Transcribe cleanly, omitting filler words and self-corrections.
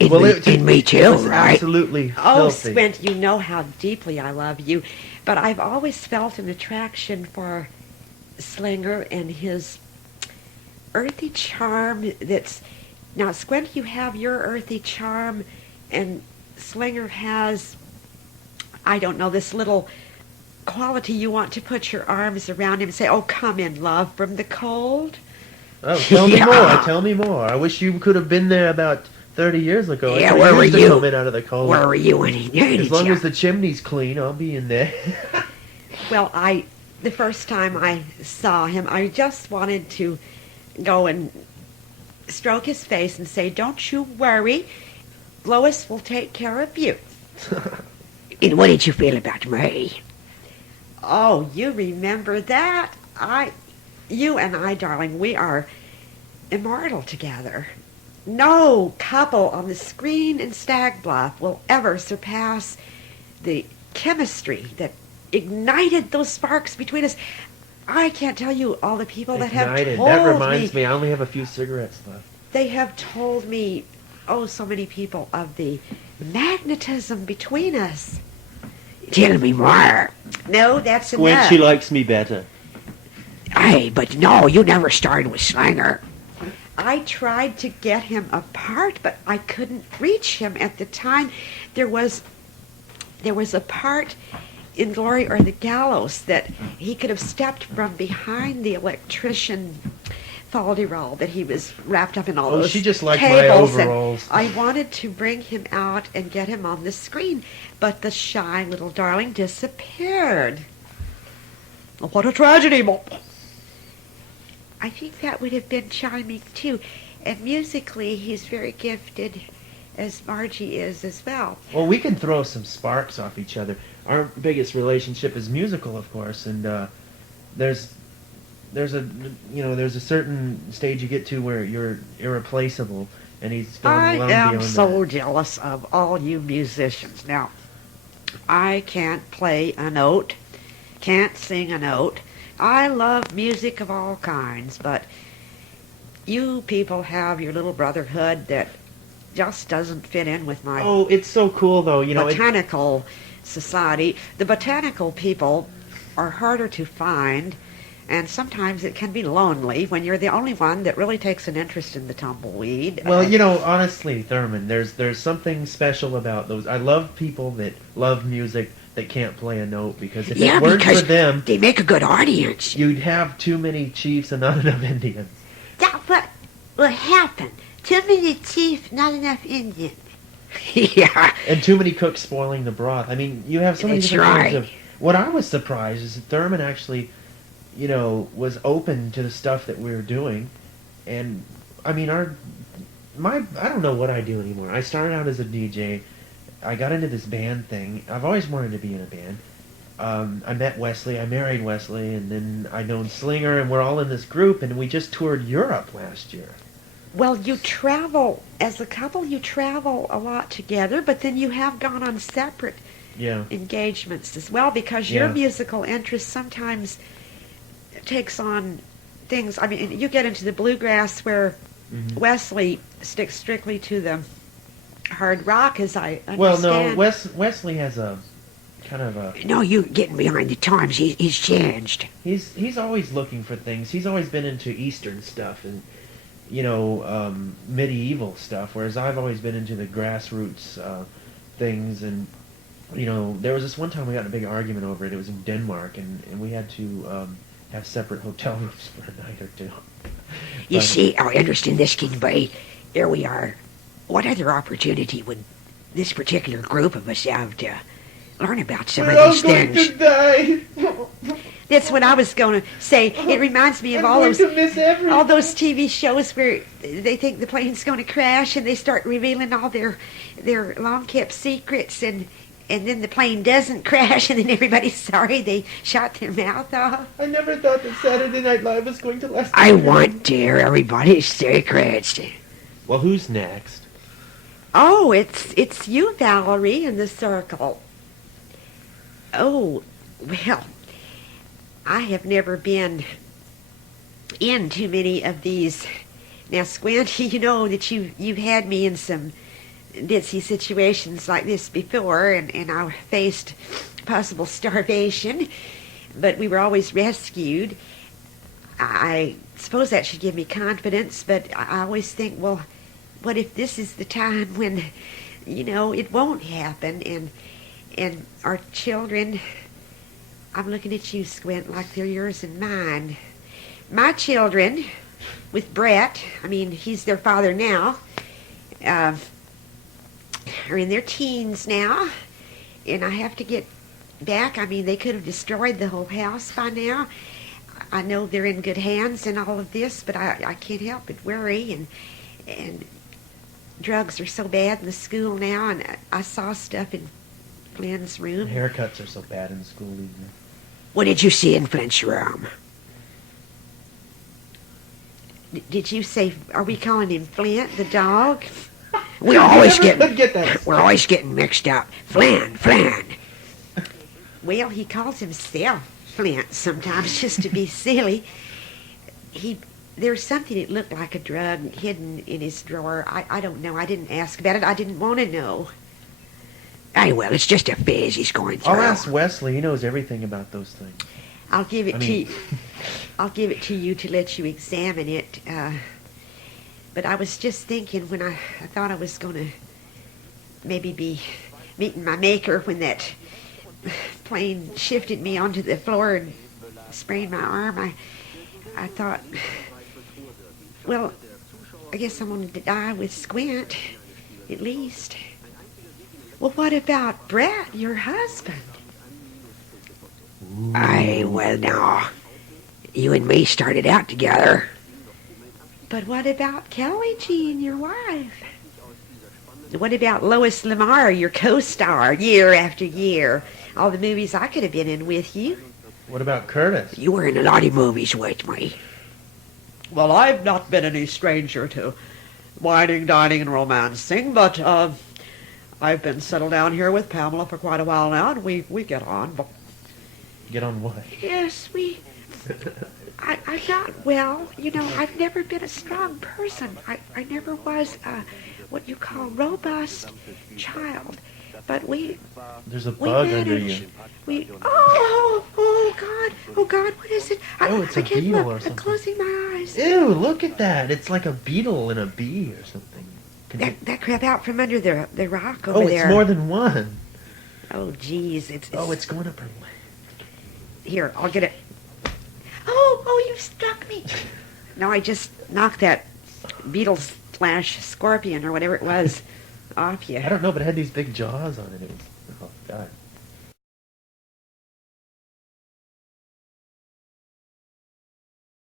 In me too, was right? absolutely Oh, filthy. Squint, you know how deeply I love you, but I've always felt an attraction for Slinger and his earthy charm that's... Now, Squint, you have your earthy charm, and Slinger has, I don't know, this little quality you want to put your arms around him and say, "Oh, come in, love, from the cold." Oh, tell me Yeah. more. Tell me more. I wish you could have been there about 30 years ago. Yeah, I where were used to you? come in out of the cold. Where were you when he needed As long you? as the chimney's clean, I'll be in there. Well, the first time I saw him, I just wanted to go and stroke his face and say, "Don't you worry, Lois will take care of you." And what did you feel about me? Oh, you remember that? You and I, darling, we are immortal together. No couple on the screen in Stag Bluff will ever surpass the chemistry that ignited those sparks between us. I can't tell you all the people that have Ignited. told That reminds me, I only have a few cigarettes left. They have told me, oh, so many people, of the magnetism between us. Tell me more. No, that's Squint, enough. she likes me better. Hey, but no, you never started with Slinger. I tried to get him apart, but I couldn't reach him at the time. There was a part in Glory or the Gallows that he could have stepped from behind the electrician folderol that he was wrapped up in all those she just liked my cables, and overalls. I wanted to bring him out and get him on the screen, but the shy little darling disappeared. What a tragedy, Mom. I think that would have been charming too. And musically, he's very gifted, as Margie is as well. Well, we can throw some sparks off each other. Our biggest relationship is musical, of course, and there's a certain stage you get to where you're irreplaceable, and he's going I well am beyond so that. jealous of all you musicians. Now, I can't play a note, can't sing a note. I love music of all kinds, but you people have your little brotherhood that just doesn't fit in with my Oh, it's so cool, though. botanical society. The botanical people are harder to find, and sometimes it can be lonely when you're the only one that really takes an interest in the tumbleweed. Well, honestly, Thurman, there's something special about those. I love people that love music that can't play a note, because if it weren't for them, they make a good audience. you'd have too many chiefs and not enough Indians. That's what happened. Too many chiefs, not enough Indians. Yeah. And too many cooks spoiling the broth. I mean, you have so many That's different right. kinds of... What I was surprised is that Thurman actually, was open to the stuff that we were doing. And, I mean, I don't know what I do anymore. I started out as a DJ. I got into this band thing. I've always wanted to be in a band. I met Wesley. I married Wesley. And then I known Slinger. And we're all in this group. And we just toured Europe last year. Well, you travel, as a couple, you travel a lot together, but then you have gone on separate Yeah. engagements as well, because your Yeah. musical interest sometimes takes on things. I mean, you get into the bluegrass where Mm-hmm. Wesley sticks strictly to the hard rock, as I understand. Well, no, Wesley has a kind of a... No, you getting behind the times. He's changed. He's always looking for things. He's always been into Eastern stuff and, medieval stuff, whereas I've always been into the grassroots things. And, there was this one time we got in a big argument over it. It was in Denmark, and we had to have separate hotel rooms for a night or two. You But- see, our interest in this can be, here we are. What other opportunity would this particular group of us have to learn about some of these things? die. That's what I was going to say. It reminds me of all those miss everything. all those TV shows where they think the plane's going to crash and they start revealing all their long kept secrets, and then the plane doesn't crash, and then everybody's sorry they shot their mouth off. I never thought that Saturday Night Live was going to last. I want to hear everybody's secrets. Well, who's next? Oh, it's you, Valerie, in the circle. Oh, well, I have never been in too many of these. Now, Squint, you know that you've had me in some did see situations like this before, and I faced possible starvation, but we were always rescued. I suppose that should give me confidence, but I always think, well, what if this is the time when, it won't happen, and our children, I'm looking at you, Squint, like they're yours and mine. My children, with Brett, he's their father now, are in their teens now, and I have to get back. They could have destroyed the whole house by now. I know they're in good hands and all of this, but I can't help but worry, and drugs are so bad in the school now, and I saw stuff in Flynn's room. Haircuts are so bad in school either. What did you see in Flint's room? Did you say, are we calling him Flint, the dog? We're always We're always getting mixed up. Flynn. Well, he calls himself Flint sometimes just to be silly. There's something that looked like a drug hidden in his drawer. I don't know. I didn't ask about it. I didn't want to know. Hey, well, it's just a phase he's going through. I'll ask Wesley. He knows everything about those things. I'll give it to you. I'll give it to you to let you examine it. But I was just thinking when I thought I was going to maybe be meeting my maker when that plane shifted me onto the floor and sprained my arm, I thought, well, I guess I wanted to die with Squint, at least. Well, what about Brett, your husband? Well, now, you and me started out together. But what about Kelly Jean, your wife? What about Lois Lamar, your co-star, year after year? All the movies I could have been in with you. What about Curtis? You were in a lot of movies with me. Well, I've not been any stranger to whining, dining, and romancing, but I've been settled down here with Pamela for quite a while now, and we get on. But Get on what? Yes, I got well. I've never been a strong person. I never was what you call robust child. But There's a bug under you. Oh God, what is it? It's a I can't beetle look. or something. I'm closing my eyes. Ew, look at that. It's like a beetle and a bee or something. That crept out from under the rock over there. It's more than one. Oh, geez. It's going up her leg. Here, I'll get it. Oh, you struck me. No, I just knocked that beetle slash scorpion or whatever it was off you. I don't know, but it had these big jaws on it. Oh, God.